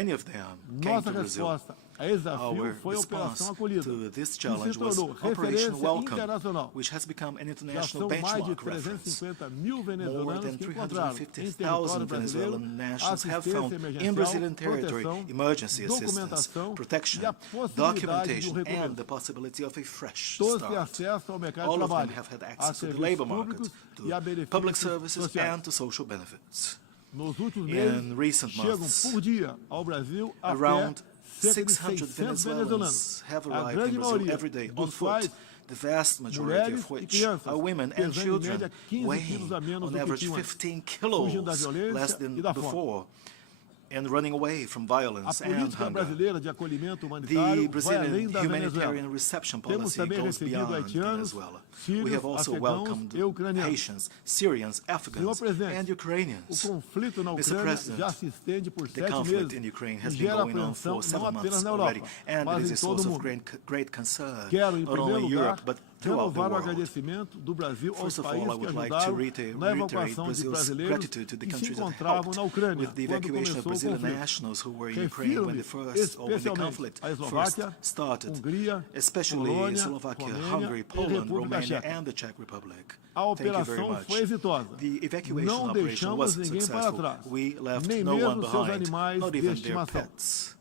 any of them came to Brazil. Our response to this challenge was Operation Welcome, which has become an international benchmark reference. More than 350,000 Venezuelan nationals have found in Brazilian territory emergency assistance, protection, documentation, and the possibility of a fresh start. All of them have had access to the labor market, to public services, and to social benefits. In recent months, around 600 Venezuelans have arrived in Brazil every day on foot, the vast majority of which are women and children, weighing on average 15 kilos less than before, and running away from violence and hunger. The Brazilian humanitarian reception policy goes beyond Venezuela. We have also welcomed Haitians, Syrians, Afghans, and Ukrainians. Mr. President, the conflict in Ukraine has been going on for 7 months already, and it is a source of great concern, not only in Europe, but throughout the world. First of all, I would like to reiterate Brazil's gratitude to the countries that helped with the evacuation of Brazilian nationals who were in Ukraine when the conflict first started, especially Slovakia, Hungary, Poland, Romania, and the Czech Republic. Thank you very much. The evacuation operation was successful. We left no one behind, not even their pets.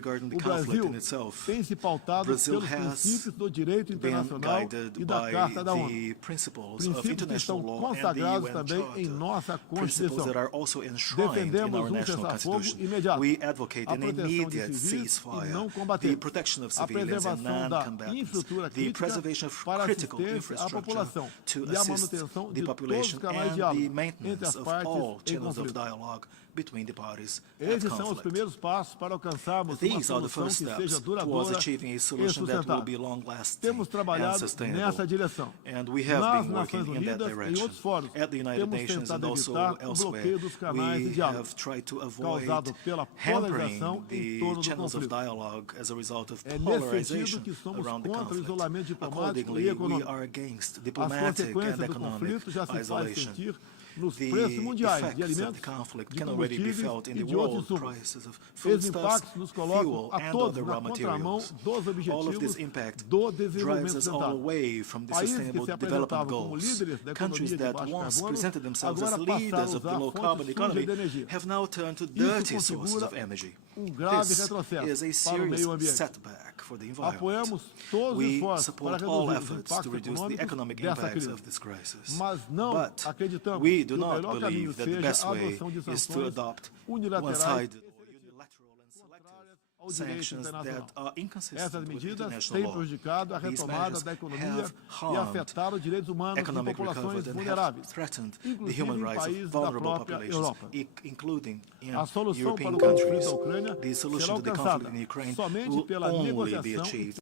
Regarding the conflict in itself, Brazil has been guided by the principles of international law and the UN Charter, principles that are also enshrined in our national constitution. We advocate an immediate ceasefire, the protection of civilians and non-combatants, the preservation of critical infrastructure to assist the population, and the maintenance of all channels of dialogue between the parties at conflict. These are the first steps towards achieving a solution that will be long-lasting and sustainable. And we have been working in that direction. At the United Nations and also elsewhere, we have tried to avoid hampering the channels of dialogue as a result of polarization around the conflict. Accordingly, we are against diplomatic and economic isolation. The effects of the conflict can already be felt in the world prices of foodstuffs, fuel, and other raw materials. All of this impact drives us all away from the sustainable development goals. Countries that once presented themselves as leaders of the low-carbon economy have now turned to dirty sources of energy. This is a serious setback for the environment. We support all efforts to reduce the economic impacts of this crisis. But we do not believe that the best way is to adopt one-sided or unilateral and selective sanctions that are inconsistent with international law. These measures have harmed economic recovery and have threatened the human rights of vulnerable populations, including in European countries. The solution to the conflict in Ukraine will only be achieved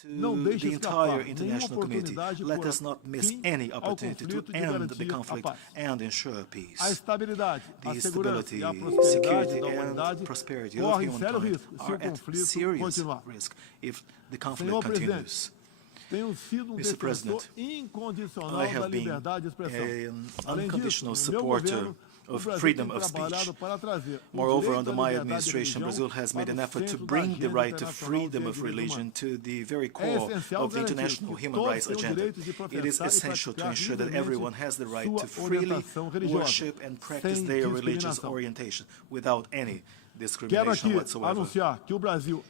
to the entire international community. Let us not miss any opportunity to end the conflict and ensure peace. The stability, security, and prosperity of humankind are at serious risk if the conflict continues. Mr. President, I have been an unconditional supporter of freedom of speech. Moreover, under my administration, Brazil has made an effort to bring the right to freedom of religion to the very core of the international human rights agenda. It is essential to ensure that everyone has the right to freely worship and practice their religious orientation without any discrimination whatsoever.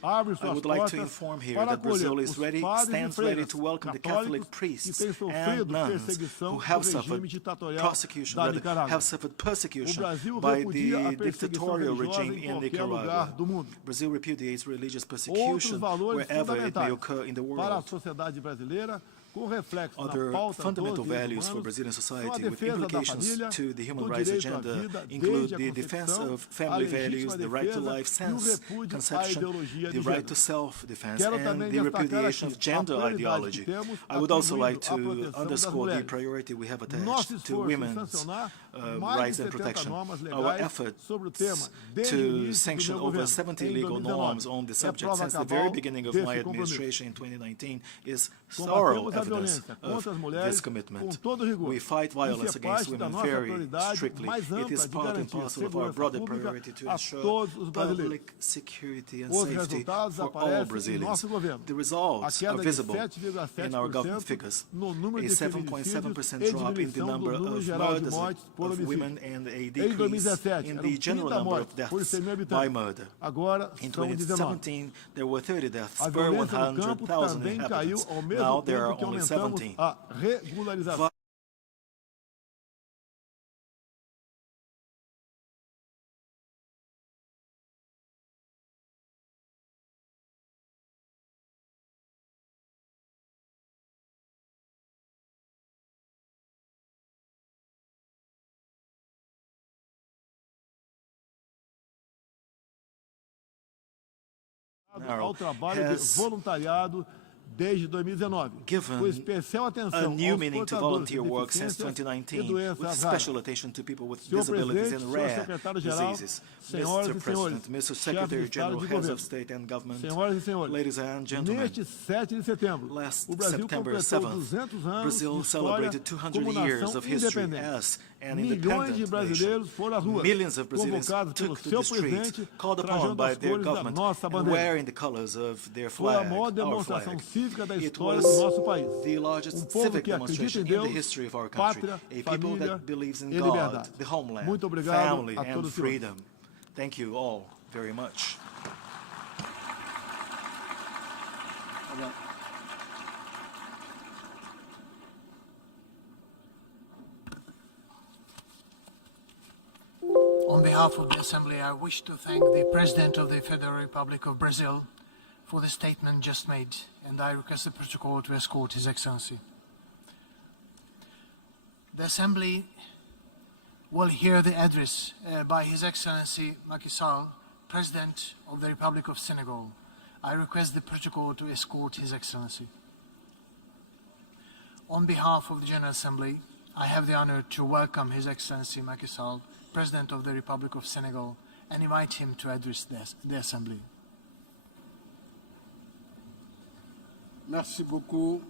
I would like to inform here that Brazil is stands ready to welcome the Catholic priests and nuns who have suffered persecution by the dictatorial regime in Nicaragua. Brazil repudiates religious persecution wherever it may occur in the world. Other fundamental values for Brazilian society with implications to the human rights agenda include the defense of family values, the right to life since conception, the right to self-defense, and the repudiation of gender ideology. I would also like to underscore the priority we have attached to women's rights and protection. Our efforts to sanction over 70 legal norms on the subject since the very beginning of my administration in 2019 is thorough evidence of this commitment. We fight violence against women very strictly. It is part and parcel of our broader priority to ensure public security and safety for all Brazilians. The results are visible in our government figures. A 7.7% drop in the number of murders of women and a decrease in the general number of deaths by murder. In 2017, there were 30 deaths per 100,000 inhabitants. Now there are only 17. Ao trabalho de voluntariado desde 2019. Given a new meaning to volunteer work since 2019, with special attention to people with disabilities and rare diseases. Mr. President, Mr. Secretary General, Heads of State and Government, ladies and gentlemen, last September 7th, Brazil celebrated 200 years of history as an independent nation. Millions of Brazilians took to the streets, called upon by their government, and wearing the colors of their flag, our flag. It was the largest civic demonstration in the history of our country, a people that believes in God, the homeland, family, and freedom. Thank you all very much. On behalf of the Assembly, I wish to thank the President of the Federal Republic of Brazil for the statement just made, and I request the protocol to escort His Excellency. The Assembly will hear the address by His Excellency Macky Sall, President of the Republic of Senegal. I request the protocol to escort His Excellency. On behalf of the General Assembly, I have the honor to welcome His Excellency Macky Sall, President of the Republic of Senegal, and invite him to address the Assembly. Merci beaucoup.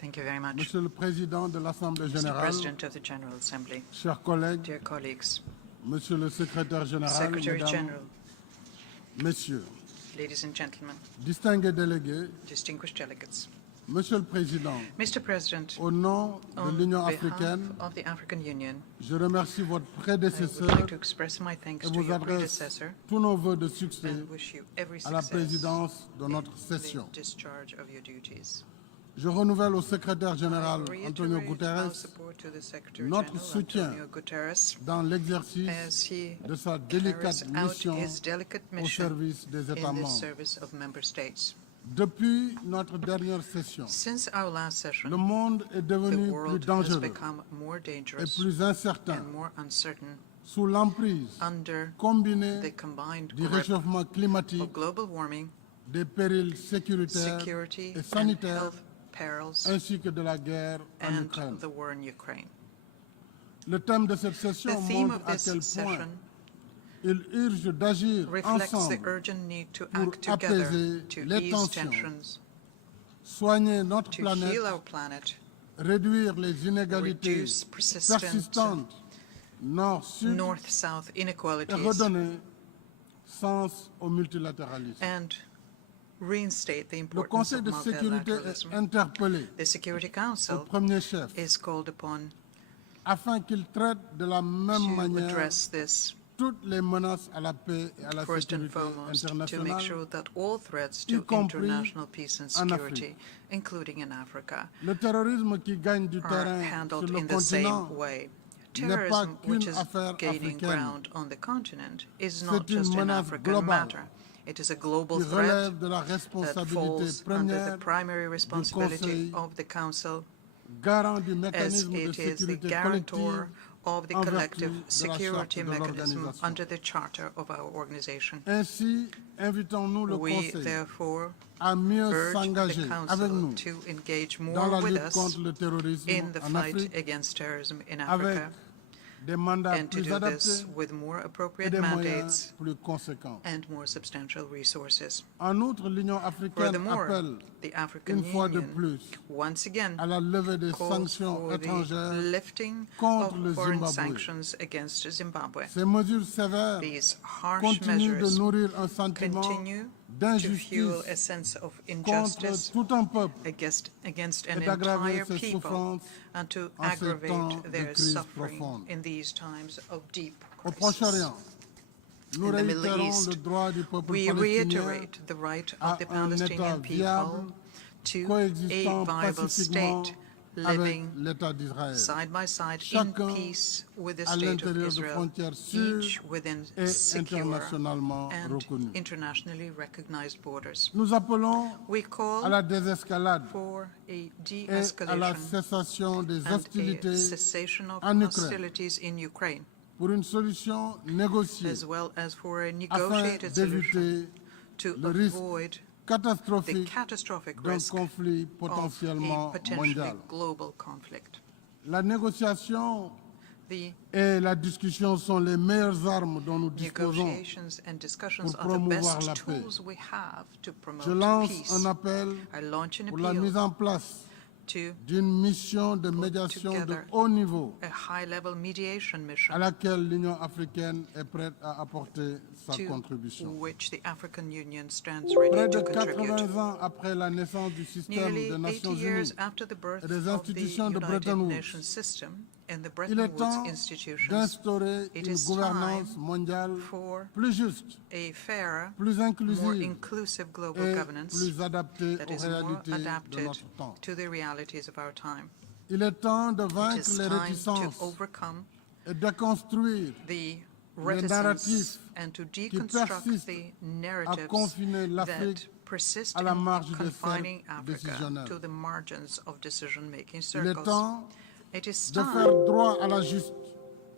Thank you very much. Monsieur le Président de l'Assemblée Mr. Générale, President of the General Assembly, chers collègues, dear colleagues, Monsieur le Secrétaire Général, Secretary Mesdames, General, Messieurs, ladies and gentlemen, distingués délégués, distinguished delegates, Monsieur le Président, Mr. President, au nom de on l'Union behalf africaine, of the African Union, je remercie votre I would prédécesseur like to express my thanks et to vous your adresse predecessor tous nos vœux de succès and wish you every à la success présidence de notre in session. the discharge of your duties. Je renouvelle au Secrétaire I Général Antonio reiterate our Guterres support to the Secretary notre General soutien Antonio Guterres dans l'exercice as he de sa carries délicate out mission his delicate au mission service des États in the membres. service of member states. Depuis notre dernière session, Since our last session, le monde est the devenu plus world has dangereux become more et dangerous plus incertain and more uncertain sous l'emprise under combinée the combined du grip réchauffement climatique, of global warming, des périls sécuritaires security et and sanitaires, health perils, ainsi que de la guerre en and Ukraine. the war in Ukraine. Le thème de cette The session theme montre of à this quel point session il urge d'agir reflects the ensemble urgent need to pour act together apaiser to les ease tensions, tensions, soigner notre to planète, heal our planet, réduire les inégalités reduce persistent persistantes nord-sud north-south et inequalities, redonner sens au multilatéralisme. and reinstate the Le importance Conseil of de sécurité est multilateralism. interpellé The Security au Council premier chef is called upon afin qu'il traite de la même to manière address this toutes les menaces à la paix et à la first and sécurité foremost to make internationale, sure that all threats y to compris international peace and en security, including in Africa, le terrorisme qui gagne du are terrain sur handled le in the same continent way. n'est pas Terrorism, which qu'une is affaire gaining africaine. ground on the continent, is not C'est une just an menace African globale matter. It is a global qui threat relève de la that responsabilité falls under the première primary responsibility Conseil, of the Council, garant du as mécanisme de it is the sécurité guarantor collective of the en collective vertu de la security charte de mechanism l'organisation. under the charter of our organization. Ainsi, invitons-nous le We Conseil therefore à mieux urge s'engager the avec Council nous to engage dans more la with lutte us contre le terrorisme in the en fight Afrique against terrorism in avec Africa, des mandats and to plus do adaptés this with more et appropriate des moyens mandates plus conséquents. and more substantial resources. En outre, l'Union africaine Furthermore, appelle the African une fois de Union plus once again à la levée des calls sanctions for the étrangères lifting contre le of foreign Zimbabwe. sanctions against Zimbabwe. Ces mesures sévères These harsh continuent de measures nourrir un sentiment continue to d'injustice fuel a sense of contre injustice tout un peuple against an et d'aggraver entire ses people souffrances and to en ces temps aggravate de their crise suffering profonde. in these times of deep Au crisis. Proche-Orient, nous In the Middle réitérons East, le droit du peuple we palestinien reiterate the right à of the un État Palestinian people viable, to a coexistant viable pacifiquement state avec living l'État d'Israël. side by side in Chacun peace with the à state of l'intérieur de Israel, frontières sûres each within et secure internationalement and reconnues. internationally recognized borders. Nous appelons We à call la désescalade for a et à de-escalation la cessation des and a hostilités cessation of en Ukraine hostilities in Ukraine, pour une solution négociée as well as for a afin negotiated solution d'éviter to le risque avoid the catastrophique catastrophic d'un risk conflit of potentiellement a potentially mondial. global conflict. La négociation The et la discussion sont les meilleures armes dont nous disposons. negotiations and discussions pour are the promouvoir best la paix. tools we have to promote Je lance peace. un appel I launch an pour la mise appeal en place to d'une mission de médiation de together haut niveau a high-level mediation à mission laquelle l'Union africaine est prête à apporter sa to contribution. which the African Union stands ready Près to de contribute. 80 ans après la naissance du système Nearly des 80 Nations years Unies after the birth et des of the institutions de United Bretton Woods, Nations system and the il Bretton est temps Woods institutions, d'instaurer it une is gouvernance time mondiale for plus juste, a fairer, plus more inclusive inclusive global et governance plus adaptée that aux is more réalités de adapted notre temps. to the realities of our time. Il est temps de It vaincre is les time to réticences overcome et de construire the narratifs reticence and to deconstruct persistent the à narratives confiner l'Afrique that persist à la in marge des confining cercles Africa décisionnels. to the margins of decision-making Il est circles. temps It is de time faire droit à la juste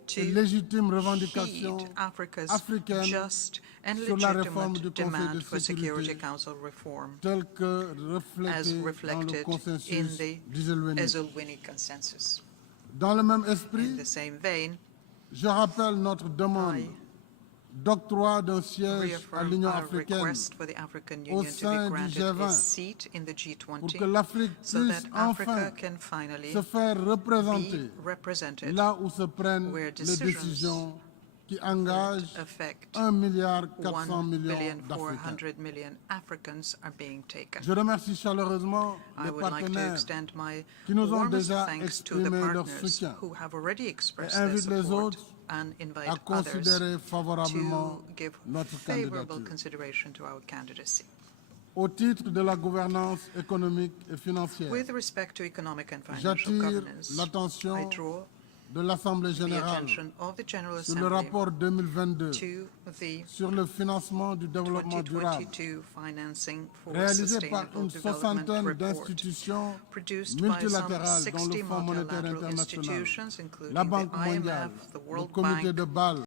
to et légitime revendication heed Africa's africaine just and sur la réforme du legitimate Conseil demand de for Security sécurité Council reform telle que as reflétée dans le reflected in consensus the d'Igh-Level. Ezulwini Consensus. Dans le même In esprit, the same vein, je rappelle notre demande I d'octroi d'un siège à reaffirm l'Union our africaine request for the African au Union to sein be du granted a G20 seat in the pour que G20 l'Afrique so puisse that enfin Africa can finally se faire représenter be represented là où se prennent where les decisions décisions qui engagent affect 1,4 milliard d'Africains. 1,4 billion Africans are being taken. Je remercie chaleureusement I les would like to partenaires extend my qui nous ont warmest déjà thanks to the exprimé leur partners soutien who have already et expressed their invite les support autres and invite à others considérer favorablement to give notre favorable candidature. consideration to our candidacy. Au titre de la gouvernance économique et financière, With respect to economic and financial j'attire governance, I l'attention draw de l'Assemblée the générale attention of the General sur le Assembly rapport 2022 to the sur le financement du développement durable 2022 Financing for réalisé par Sustainable une Development soixantaine report, d'institutions produced by some multilatérales dont 60 le Fonds monétaire multilateral international, institutions, including la the Banque mondiale, IMF, the le World Comité Bank, de Bâle,